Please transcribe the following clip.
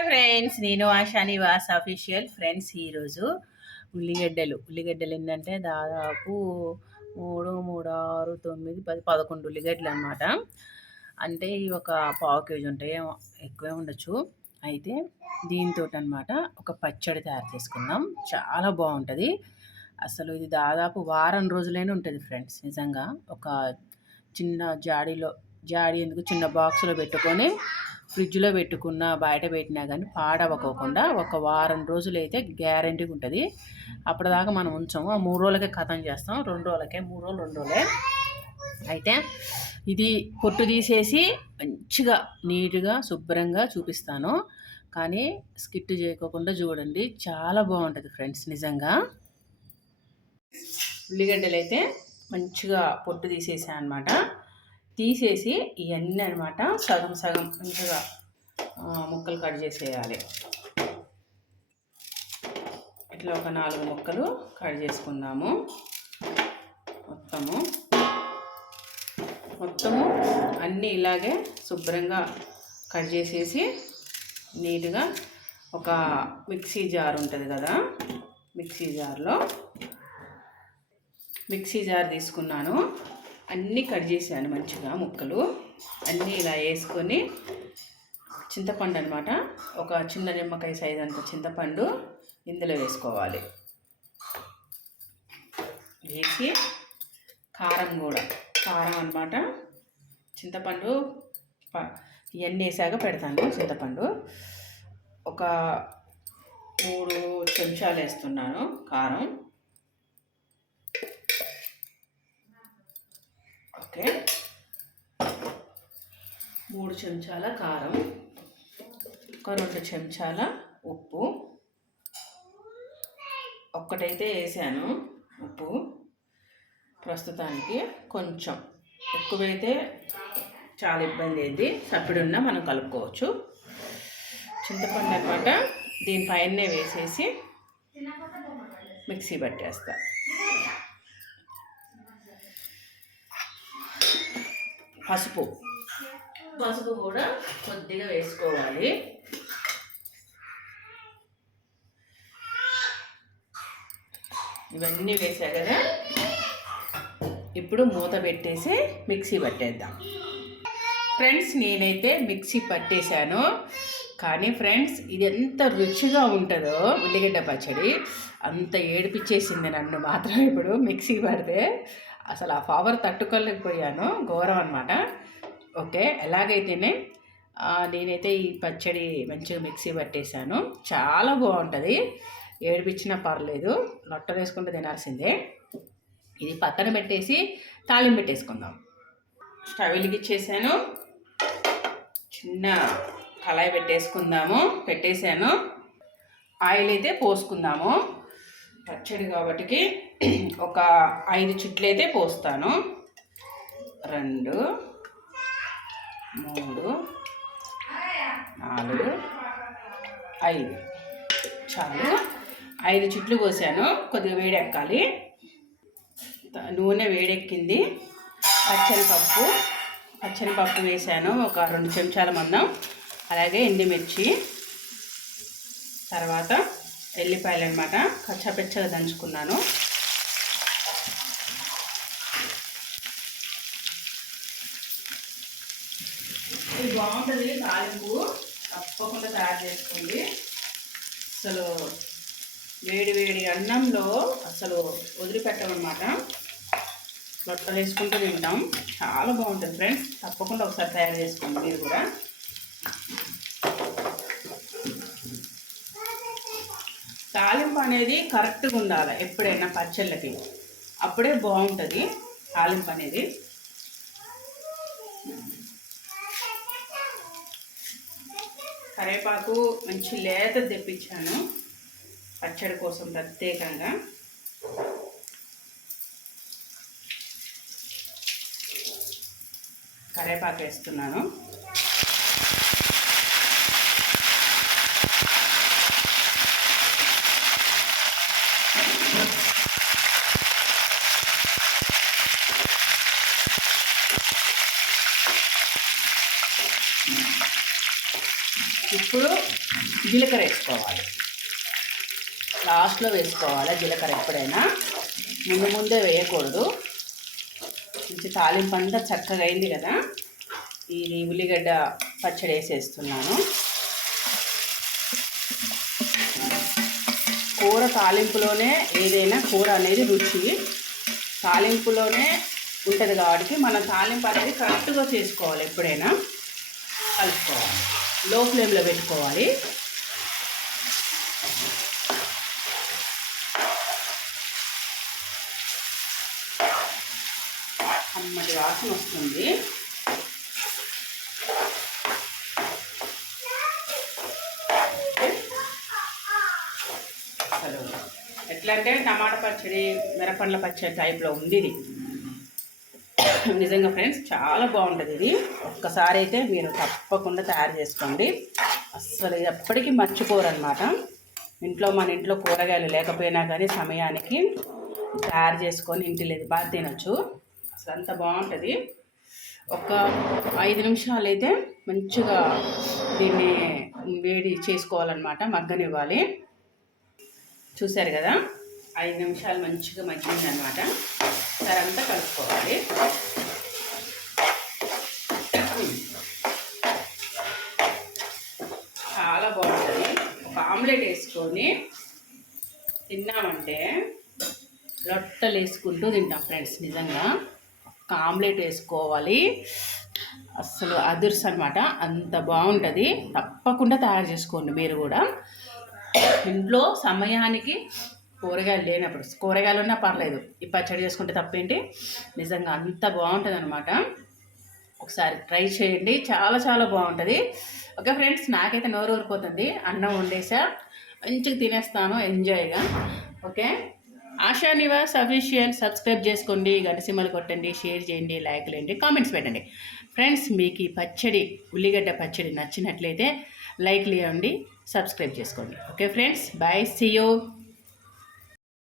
Hi friends నేను ASHA Nivas official friends ఈరోజు ఉల్లిగడ్డలు. ఉల్లిగడ్డలు ఏంటంటే దాదాపు మూడు మూడు ఆరు తొమ్మిది పది పదకొండు ఉల్లిగడ్డలు అనమాట అంటే ఇవి ఒక పావు కేజీ ఉంటాయి ఎక్కువే ఉండొచ్చు. అయితే దీంతో అనమాట ఒక పచ్చడి తయారు చేసుకుందాం. చాలా బాగుంటుంది. అసలు ఇది దాదాపు వారం రోజులైనా ఉంటుంది ఫ్రెండ్స్ నిజంగా. ఒక చిన్న జాడీలో జాడీ ఎందుకు చిన్న బాక్స్లో పెట్టుకొని ఫ్రిడ్జ్లో పెట్టుకున్నా బయట పెట్టినా కానీ పాడవకోకుండా ఒక వారం రోజులు అయితే గ్యారంటీగా ఉంటుంది. అప్పటిదాకా మనం ఉంచాము. ఆ మూడు రోజులకే కథం చేస్తాం. రెండు రోజులకే మూడు రోజులు రెండు రోజులే. అయితే ఇది పొట్టు తీసేసి మంచిగా నీట్గా శుభ్రంగా చూపిస్తాను. కానీ స్కిట్ చేయకోకుండా చూడండి. చాలా బాగుంటుంది ఫ్రెండ్స్ నిజంగా. ఉల్లిగడ్డలు అయితే మంచిగా పొట్టు తీసేసాను అనమాట తీసేసి ఇవన్నీ అనమాట సగం సగం మంచిగా ముక్కలు కట్ చేసేయాలి. ఇట్లా ఒక నాలుగు ముక్కలు కట్ చేసుకుందాము. మొత్తము. మొత్తము అన్నీ ఇలాగే శుభ్రంగా కట్ చేసేసి నీట్గా ఒక మిక్సీ జార్ ఉంటుంది కదా మిక్సీ జార్లో. మిక్సీ జార్ తీసుకున్నాను. అన్నీ కట్ చేశాను మంచిగా ముక్కలు. అన్నీ ఇలా వేసుకొని చింతపండు అనమాట ఒక చిన్న నిమ్మకాయ సైజ్ అంత చింతపండు ఇందులో వేసుకోవాలి. వేసి కారం కూడా కారం అనమాట చింతపండు ఇవన్నీ వేసాక పెడతాను చింతపండు. ఒక మూడు చెంచాలు వేస్తున్నాను కారం ఓకే మూడు చెంచాల కారం ఒక రెండు చెంచాల ఉప్పు ఒక్కటైతే వేసాను ఉప్పు. ప్రస్తుతానికి కొంచెం ఎక్కువైతే చాలా ఇబ్బంది అయింది. సప్పిడున్నా మనం కలుపుకోవచ్చు. చింతపండు అనమాట దీనిపైనే వేసేసి మిక్సీ పట్టేస్తా. పసుపు. పసుపు కూడా కొద్దిగా వేసుకోవాలి. ఇవన్నీ వేసా కదా? ఇప్పుడు మూత పెట్టేసి మిక్సీ పట్టేద్దాం. ఫ్రెండ్స్ నేనైతే మిక్సీ పట్టేశాను. కానీ ఫ్రెండ్స్ ఇది ఎంత రుచిగా ఉంటుందో ఉల్లిగడ్డ పచ్చడి. అంత ఏడిపించేసింది నన్ను మాత్రం ఇప్పుడు మిక్సీ పడితే. అసలు ఆ పవర్ తట్టుకోలేకపోయాను. ఘోరం అనమాట ఓకే ఎలాగైతేనే నేనైతే ఈ పచ్చడి మంచిగా మిక్సీ పట్టేశాను. చాలా బాగుంటుంది. ఏడిపించినా పర్లేదు లొట్టలు వేసుకుంటూ తినాల్సిందే. ఇది పక్కన పెట్టేసి తాళింపు పెట్టేసుకుందాం. స్టవ్ వెలిగించేసాను. చిన్న కళాయి పెట్టేసుకుందాము పెట్టేశాను. ఆయిల్ అయితే పోసుకుందాము. పచ్చడి కాబట్టి ఒక ఐదు చుట్లయితే పోస్తాను. రెండు మూడు నాలుగు ఐదు. చాలు. ఐదు చుట్లు పోసాను కొద్దిగా వేడెక్కాలి. నూనె వేడెక్కింది. పచ్చని పప్పు పచ్చని పప్పు వేసాను. ఒక రెండు చెంచాల మందం. అలాగే ఎండిమిర్చి. తర్వాత ఎల్లిపాయలు అనమాట కచ్చాపెచ్చగా దంచుకున్నాను. ఇది బాగుంటుంది తాలింపు. తప్పకుండా తయారు చేసుకోండి. అసలు వేడి వేడి అన్నంలో అసలు వదిలిపెట్టమన్నమాట. రొట్టెలు వేసుకుంటూ తింటాం. చాలా బాగుంటుంది ఫ్రెండ్స్. తప్పకుండా ఒకసారి తయారు చేసుకోండి మీరు కూడా. తాలింపు అనేది కరెక్ట్గా ఉండాలి ఎప్పుడైనా పచ్చళ్ళకి. అప్పుడే బాగుంటుంది తాలింపు అనేది. కరేపాకు మంచి లేత తెప్పించాను. పచ్చడి కోసం ప్రత్యేకంగా. కరేపాకు వేస్తున్నాను ఇప్పుడు జీలకర్ర వేసుకోవాలి. లాస్ట్లో వేసుకోవాలి జీలకర్ర ఎప్పుడైనా. ముందు ముందే వేయకూడదు. మంచి తాలింపు అంతా చక్కగా అయింది కదా. ఇది ఉల్లిగడ్డ పచ్చడి వేసేస్తున్నాను. కూర తాలింపులోనే ఏదైనా కూర అనేది రుచి. తాలింపులోనే ఉంటుంది కాబట్టి మన తాలింపు అనేది కరెక్ట్గా చేసుకోవాలి ఎప్పుడైనా. కలుపుకోవాలి. లో ఫ్లేమ్లో పెట్టుకోవాలి. అమ్మటి వాసన వస్తుంది. అసలు ఎట్లా అంటే టమాటా పచ్చడి మిరపండ్ల పచ్చడి టైప్లో ఉంది ఇది. నిజంగా ఫ్రెండ్స్ చాలా బాగుంటుంది ఇది. ఒక్కసారి అయితే మీరు తప్పకుండా తయారు చేసుకోండి. అస్సలు ఎప్పటికీ మర్చిపోరనమాట ఇంట్లో మన ఇంట్లో కూరగాయలు లేకపోయినా కానీ సమయానికి తయారు చేసుకొని ఇంటి లేదు బాగా తినచ్చు. అసలు అంత బాగుంటుంది. ఒక ఐదు నిమిషాలు అయితే మంచిగా దీన్ని వేడి చేసుకోవాలన్నమాట మగ్గనివ్వాలి. చూశారు కదా? ఐదు నిమిషాలు మంచిగా మగ్గిందనమాట సరంతా కలుపుకోవాలి. చాలా బాగుంటుంది. ఒక ఆమ్లెట్ వేసుకొని తిన్నామంటే రొట్టెలు వేసుకుంటూ తింటాం ఫ్రెండ్స్ నిజంగా. ఒక ఆమ్లెట్ వేసుకోవాలి. అసలు అదుర్స్ అనమాట అంత బాగుంటుంది. తప్పకుండా తయారు చేసుకోండి మీరు కూడా. ఇంట్లో సమయానికి కూరగాయలు లేనప్పుడు కూరగాయలు ఉన్నా పర్లేదు. ఈ పచ్చడి చేసుకుంటే తప్పేంటి? నిజంగా అంత బాగుంటుంది అనమాట ఒకసారి ట్రై చేయండి. చాలా చాలా బాగుంటుంది. ఓకే ఫ్రెండ్స్ నాకైతే నోరు ఊరిపోతుంది. అన్నం వండేసా? మంచిగా తినేస్తాను ఎంజాయ్గా okay? Asha Nivas official subscribe చేసుకోండి గడిసిమలు కొట్టండి షేర్ చేయండి లైక్ చేయండి కామెంట్స్ పెట్టండి. ఫ్రెండ్స్ మీకు ఈ పచ్చడి ఉల్లిగడ్డ పచ్చడి నచ్చినట్లయితే లైక్లు ఇవ్వండి సబ్స్క్రైబ్ చేసుకోండి. Okay friends bye సియో